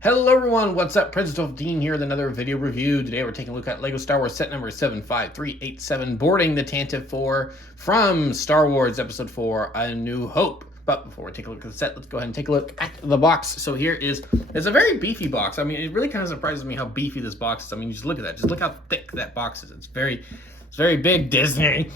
Hello everyone, what's up? President Dean here with another video review. Today we're taking a look at LEGO Star Wars set number 75387, boarding the Tantive 4 from Star Wars Episode 4, A New Hope. But before we take a look at the set, let's go ahead and take a look at the box. So it's a very beefy box. I mean, it really kind of surprises me how beefy this box is. I mean, just look at that. Just look how thick that box is. It's very big, Disney.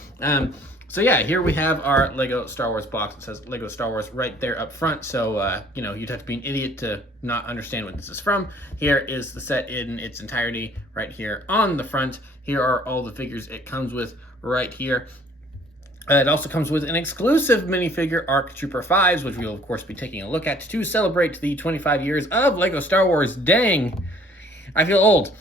So yeah, here we have our Lego Star Wars box. It says Lego Star Wars right there up front. So, you'd have to be an idiot to not understand what this is from. Here is the set in its entirety right here on the front. Here are all the figures it comes with right here. It also comes with an exclusive minifigure, ARC Trooper 5s, which we'll, of course, be taking a look at to celebrate the 25 years of Lego Star Wars. Dang, I feel old.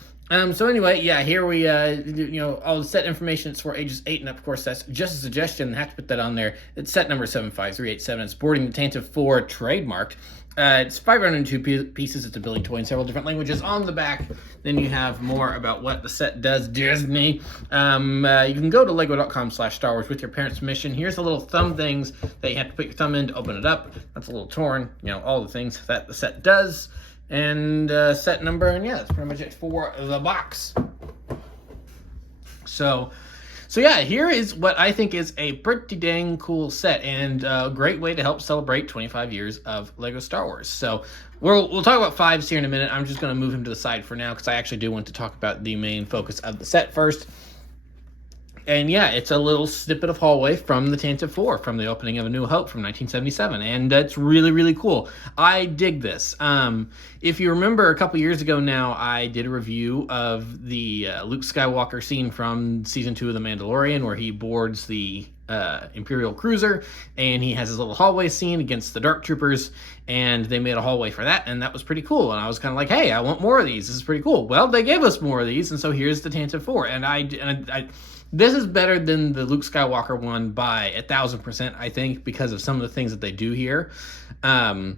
So anyway, yeah, here we, all the set information is for ages 8 and up. Of course, that's just a suggestion. I have to put that on there. It's set number 75387. It's boarding the Tantive 4 trademarked. It's 502 pieces. It's a building toy in several different languages. On the back, then you have more about what the set does, Disney. You can go to lego.com/Star Wars with your parents' permission. Here's the little thumb things that you have to put your thumb in to open it up. That's a little torn. All the things that the set does. And set number, and yeah, that's pretty much it for the box. So yeah, here is what I think is a pretty dang cool set and a great way to help celebrate 25 years of Lego Star Wars. So we'll talk about 5s here in a minute. I'm just going to move him to the side for now because I actually do want to talk about the main focus of the set first. And yeah, it's a little snippet of hallway from the Tantive 4, from the opening of A New Hope from 1977, and it's really, really cool. I dig this. If you remember a couple years ago now, I did a review of the Luke Skywalker scene from Season 2 of The Mandalorian, where he boards the Imperial cruiser, and he has his little hallway scene against the Dark Troopers, and they made a hallway for that, and that was pretty cool. And I was kind of like, hey, I want more of these. This is pretty cool. Well, they gave us more of these, and so here's the Tantive 4, and I this is better than the Luke Skywalker one by 1,000%, I think, because of some of the things that they do here. And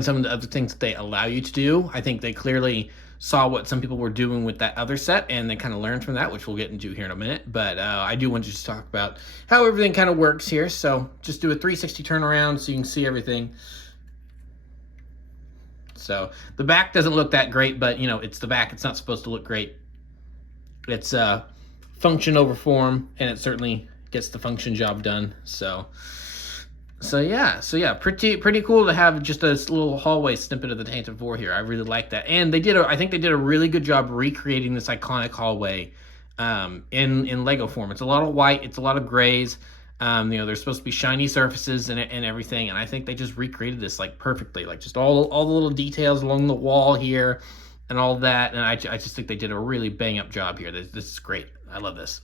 some of the other things that they allow you to do. I think they clearly saw what some people were doing with that other set, and they kind of learned from that, which we'll get into here in a minute. But I do want to just talk about how everything kind of works here. So just do a 360 turnaround so you can see everything. So the back doesn't look that great, but, it's the back. It's not supposed to look great. It's function over form, and it certainly gets the function job done. So yeah, pretty cool to have just a little hallway snippet of the Tantive 4 here. I really like that, and I think they did a really good job recreating this iconic hallway in Lego form. It's a lot of white, it's a lot of grays. There's supposed to be shiny surfaces and everything, and I think they just recreated this like perfectly, like just all the little details along the wall here and all that, and I just think they did a really bang up job here. This is great. I love this.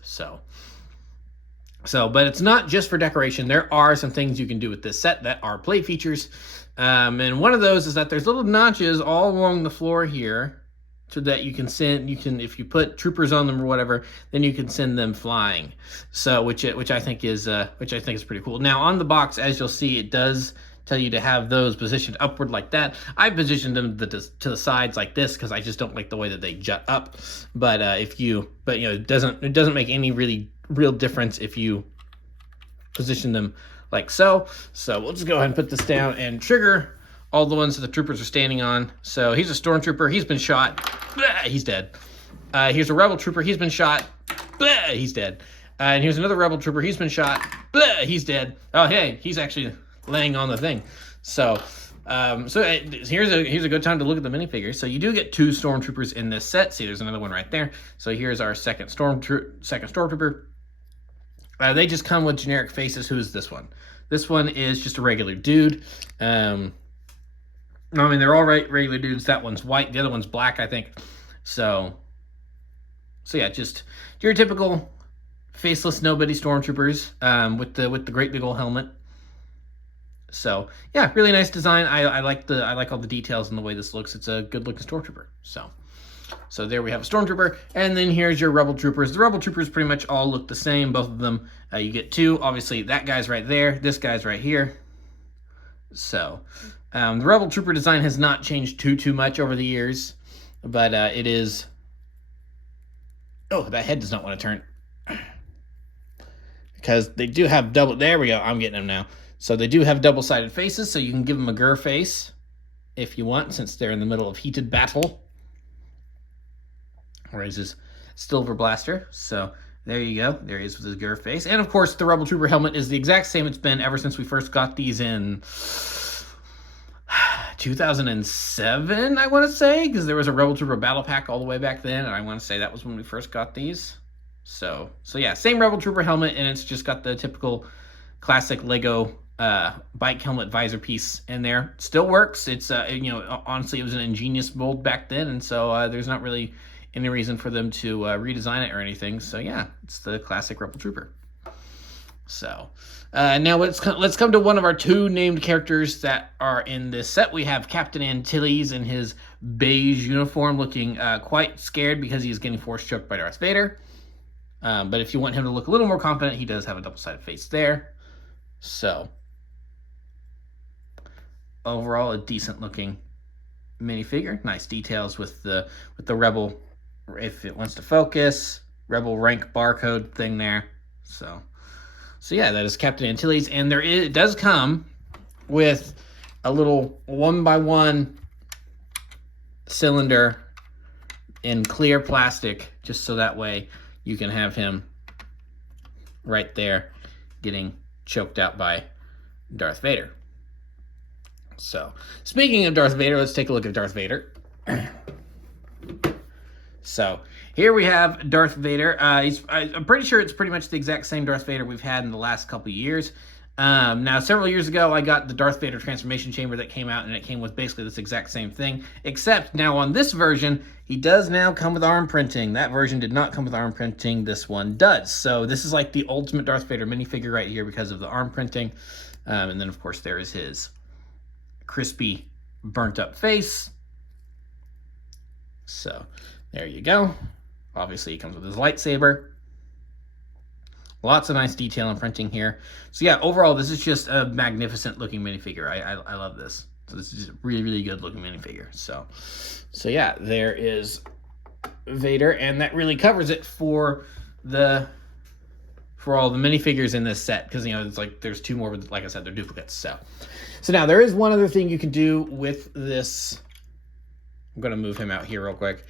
But it's not just for decoration. There are some things you can do with this set that are play features, and one of those is that there's little notches all along the floor here, so that if you put troopers on them or whatever, then you can send them flying. So which I think is pretty cool. Now on the box, as you'll see, it does tell you to have those positioned upward like that. I positioned them to the sides like this because I just don't like the way that they jut up. But it doesn't make any real difference if you position them like so. So we'll just go ahead and put this down and trigger all the ones that the troopers are standing on. So he's a stormtrooper. He's been shot. Blah, he's dead. Here's a rebel trooper. He's been shot. Blah, he's dead. And here's another rebel trooper. He's been shot. Blah, he's dead. Oh, hey, he's actually laying on the thing. So here's a good time to look at the minifigures. So you do get 2 stormtroopers in this set. See, there's another one right there. So here's our second stormtrooper. They just come with generic faces. Who is this one? This one is just a regular dude. I mean, they're all regular dudes. That one's white. The other one's black, I think. So yeah, just your typical faceless nobody stormtroopers with the great big old helmet. So yeah, really nice design. I like all the details and the way this looks. It's a good looking stormtrooper. So there we have a stormtrooper, and then here's your rebel troopers. The rebel troopers pretty much all look the same, both of them. You get 2. Obviously, that guy's right there. This guy's right here. So the rebel trooper design has not changed too much over the years, but it is. Oh, that head does not want to turn because they do have double. There we go. I'm getting them now. So they do have double-sided faces, so you can give them a grr face. if you want, since they're in the middle of heated battle. Whereas his silver blaster. So there you go. There he is with his Gur face. And of course, the Rebel Trooper helmet is the exact same it's been ever since we first got these in 2007, I want to say, because there was a Rebel Trooper battle pack all the way back then, and I want to say that was when we first got these. So yeah, same Rebel Trooper helmet, and it's just got the typical classic Lego bike helmet visor piece in there. Still works. It's honestly, it was an ingenious mold back then, and so there's not really any reason for them to redesign it or anything. So yeah, it's the classic Rebel Trooper. So now let's come to one of our two named characters that are in this set. We have Captain Antilles in his beige uniform, looking quite scared because he's getting force choked by Darth Vader. But if you want him to look a little more confident, he does have a double-sided face there. So overall, a decent-looking minifigure. Nice details with the Rebel, if it wants to focus, Rebel rank barcode thing there. So yeah, that is Captain Antilles, and it does come with a little 1x1 cylinder in clear plastic, just so that way you can have him right there getting choked out by Darth Vader. So, speaking of Darth Vader, let's take a look at Darth Vader. So, here we have Darth Vader. I'm pretty sure it's pretty much the exact same Darth Vader we've had in the last couple of years. Now, several years ago, I got the Darth Vader transformation chamber that came out, and it came with basically this exact same thing, except now on this version, he does now come with arm printing. That version did not come with arm printing. This one does. So this is like the ultimate Darth Vader minifigure right here because of the arm printing. And then, of course, there is his crispy, burnt-up face. So there you go. Obviously, he comes with his lightsaber. Lots of nice detail and printing here. So yeah, overall, this is just a magnificent looking minifigure. I love this. So this is a really, really good looking minifigure. So yeah, there is Vader, and that really covers it for all the minifigures in this set, because it's like there's two more, but like I said, they're duplicates. So now there is one other thing you can do with this. I'm gonna move him out here real quick.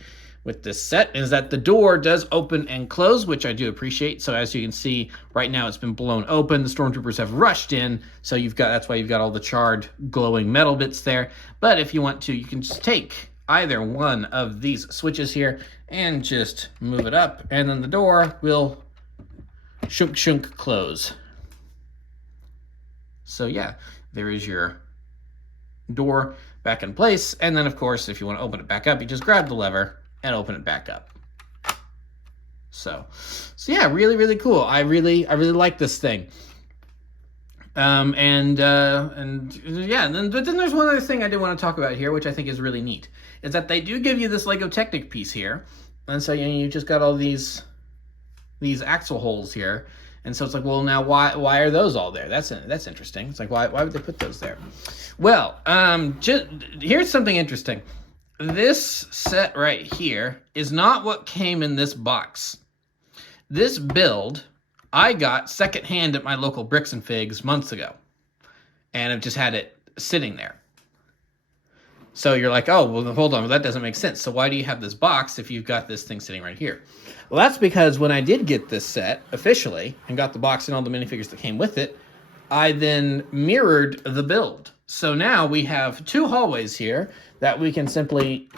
With this set is that the door does open and close, which I do appreciate. So as you can see, right now it's been blown open. The stormtroopers have rushed in, so that's why you've got all the charred, glowing metal bits there. But if you want to, you can just take either one of these switches here and just move it up, and then the door will shunk close. So yeah, there is your door back in place. And then of course, if you want to open it back up, you just grab the lever and open it back up. So yeah, really, really cool. I really like this thing. But then there's one other thing I did want to talk about here, which I think is really neat, is that they do give you this Lego Technic piece here, and so you just got all these axle holes here, and so it's like, well, now why are those all there? That's interesting. It's like, why would they put those there? Well, here's something interesting. This set right here is not what came in this box. This build I got secondhand at my local Bricks and Figs months ago, and I've just had it sitting there. So you're like, oh, well, hold on, well, that doesn't make sense. So why do you have this box if you've got this thing sitting right here? Well, that's because when I did get this set officially and got the box and all the minifigures that came with it, I then mirrored the build. So now we have two hallways here that we can simply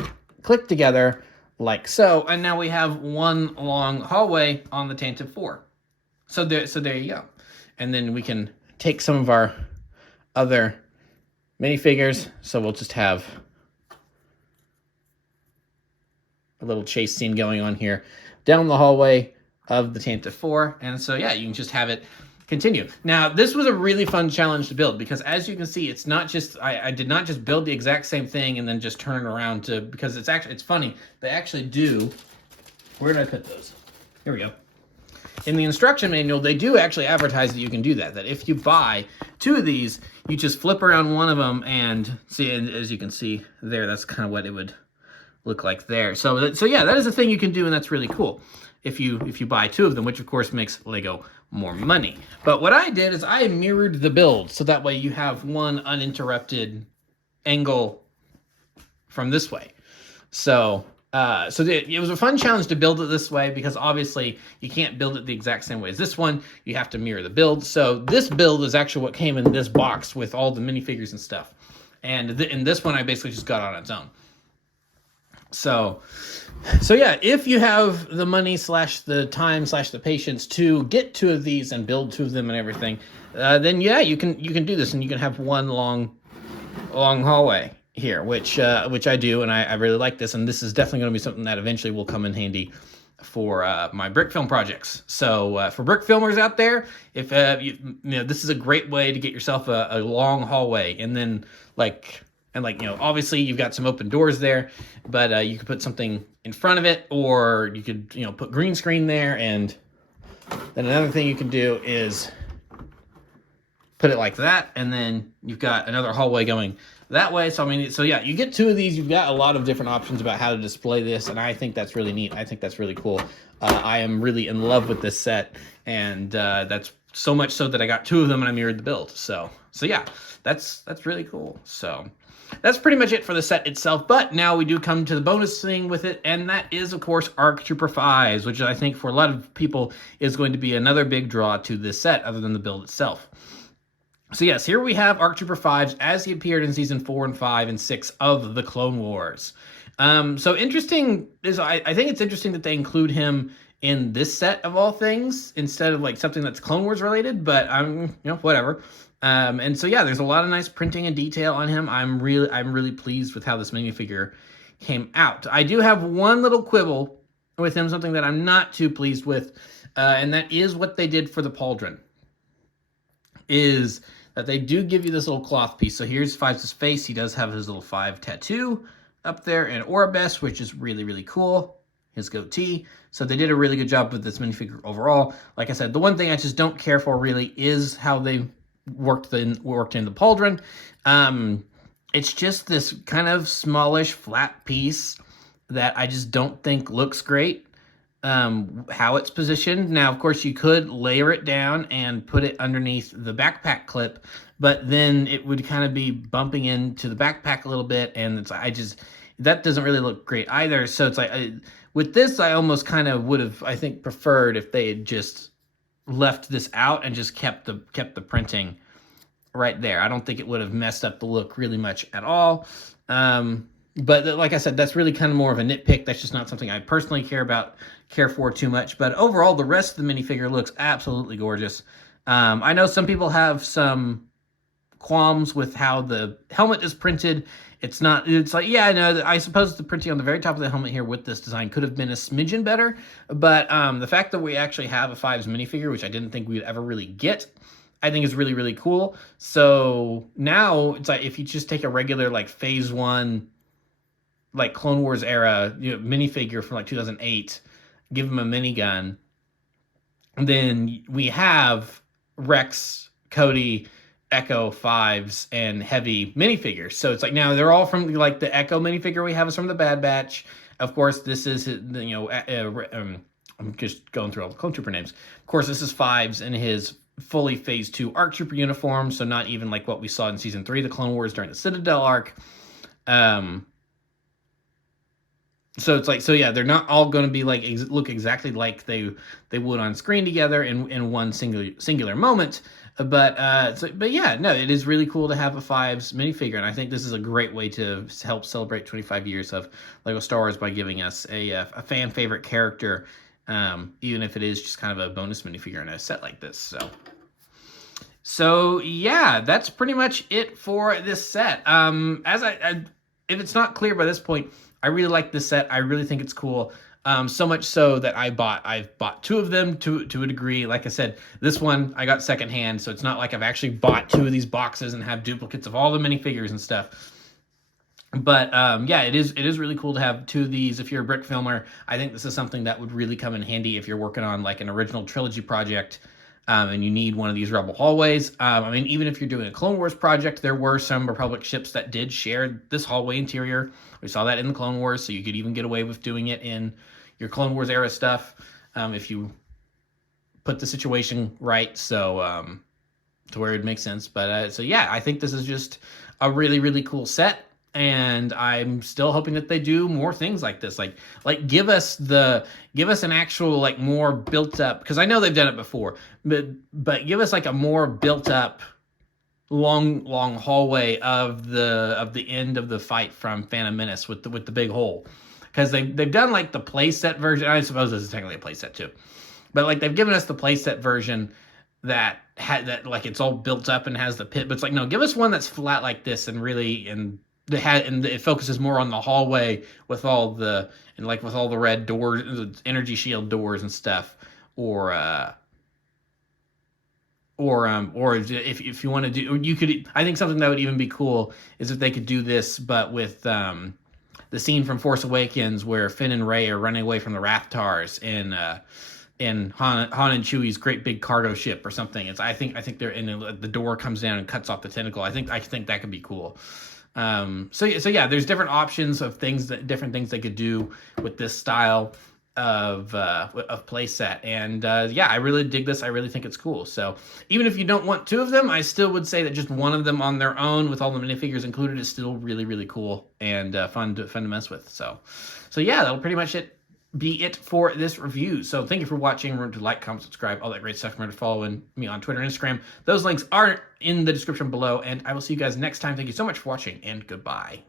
click together like so, and now we have one long hallway on the Tantive 4. So there you go. And then we can take some of our other minifigures. So we'll just have a little chase scene going on here down the hallway of the Tantive 4. And so yeah, you can just have it continue. Now, this was a really fun challenge to build, because as you can see, it's not just, I did not just build the exact same thing and then just turn it around to, because it's funny, they actually do, where did I put those? Here we go. In the instruction manual, they do actually advertise that you can do that, that if you buy two of these, you just flip around one of them and see, and as you can see there, that's kind of what it would look like there. So yeah, that is a thing you can do, and that's really cool if you buy two of them, which of course makes Lego more money. But what I did is I mirrored the build, so that way you have one uninterrupted angle from this way. So it was a fun challenge to build it this way, because obviously you can't build it the exact same way as this one. You have to mirror the build. So this build is actually what came in this box with all the minifigures and stuff. And in this one, I basically just got on its own. So yeah, if you have the money / the time / the patience to get 2 of these and build 2 of them and everything, then yeah, you can do this, and you can have one long hallway here, which I do, and I really like this, and this is definitely going to be something that eventually will come in handy for my brick film projects. So for brick filmers out there, if you know, this is a great way to get yourself a long hallway, and then obviously you've got some open doors there, but you could put something in front of it, or you could put green screen there, and then another thing you can do is put it like that, and then you've got another hallway going that way. So yeah, you get 2 of these, you've got a lot of different options about how to display this, and I think that's really neat. I think that's really cool. I am really in love with this set, and that's so much so that I got 2 of them and I mirrored the build. So yeah, that's really cool. So that's pretty much it for the set itself, but now we do come to the bonus thing with it, and that is, of course, ARC Trooper 5s, which I think for a lot of people is going to be another big draw to this set, other than the build itself. So yes, here we have ARC Trooper 5s as he appeared in Season 4 and 5 and 6 of the Clone Wars. So interesting is, I think it's interesting that they include him in this set of all things, instead of like something that's Clone Wars related, but whatever. And so yeah, there's a lot of nice printing and detail on him. I'm really pleased with how this minifigure came out. I do have one little quibble with him, something that I'm not too pleased with, and that is what they did for the pauldron. Is that they do give you this little cloth piece. So here's Fives' face. He does have his little 5 tattoo up there, and Oribes, which is really, really cool. His goatee. So they did a really good job with this minifigure overall. Like I said, the one thing I just don't care for really is how they worked in the pauldron. It's just this kind of smallish flat piece that I just don't think looks great. How it's positioned. Now, of course, you could layer it down and put it underneath the backpack clip, but then it would kind of be bumping into the backpack a little bit, and that doesn't really look great either. So it's like, with this, I almost kind of would have, I think, preferred if they had just left this out and just kept the printing right there. I don't think it would have messed up the look really much at all. But like I said, that's really kind of more of a nitpick. That's just not something I personally care for too much. But overall, the rest of the minifigure looks absolutely gorgeous. I know some people have some qualms with how the helmet is printed. It's like, yeah, I know, I suppose the printing on the very top of the helmet here with this design could have been a smidgen better. But the fact that we actually have a 5s minifigure, which I didn't think we'd ever really get, I think is really, really cool. So now it's like, if you just take a regular like Phase 1, like Clone Wars era minifigure from like 2008, give him a minigun, then we have Rex, Cody, Echo 5s, and Heavy minifigures. So it's like, now they're all from, like, the Echo minifigure we have is from the Bad Batch. Of course, this is, I'm just going through all the Clone Trooper names. Of course, this is 5s in his fully Phase 2 ARC Trooper uniform, so not even like what we saw in Season 3 of the Clone Wars during the Citadel arc. So it's like, so yeah, they're not all going to be like look exactly like they would on screen together in one singular moment, but yeah, no, it is really cool to have a 5s minifigure, and I think this is a great way to help celebrate 25 years of Lego Star Wars by giving us a fan favorite character, even if it is just kind of a bonus minifigure in a set like this. So yeah, that's pretty much it for this set. If it's not clear by this point, I really like this set. I really think it's cool. So much so that I've bought 2 of them to a degree. Like I said, this one I got secondhand, so it's not like I've actually bought 2 of these boxes and have duplicates of all the minifigures and stuff. But yeah, it is really cool to have 2 of these. If you're a brick filmer, I think this is something that would really come in handy if you're working on like an original trilogy project. And you need one of these Rebel hallways. I mean, even if you're doing a Clone Wars project, there were some Republic ships that did share this hallway interior. We saw that in the Clone Wars, so you could even get away with doing it in your Clone Wars era stuff if you put the situation right, so to where it makes sense. But so yeah, I think this is just a really, really cool set. and I'm still hoping that they do more things like this. Like give us an actual like more built up, because I know they've done it before, but give us like a more built up long hallway of the end of the fight from Phantom Menace with the big hole, because they've done like the playset version. I suppose this is technically a playset too, but like they've given us the playset version that had that like it's all built up and has the pit, but it's like, no, give us one that's flat like this and really and it focuses more on the hallway with all the red doors, the energy shield doors and stuff, or if you want to do, you could. I think something that would even be cool is if they could do this, but with the scene from Force Awakens where Finn and Rey are running away from the Rathtars in Han and Chewie's great big cargo ship or something. I think they're in the door comes down and cuts off the tentacle. I think that could be cool. So yeah, there's different options of different things they could do with this style of playset, and yeah, I really dig this. I really think it's cool. So even if you don't want two of them, I still would say that just one of them on their own with all the minifigures included is still really cool and fun to mess with. So yeah, that'll pretty much be it for this review. So thank you for watching. Remember to like, comment, subscribe, all that great stuff. Remember to follow me on Twitter and Instagram. Those links are in the description below, and I will see you guys next time. Thank you so much for watching, and goodbye.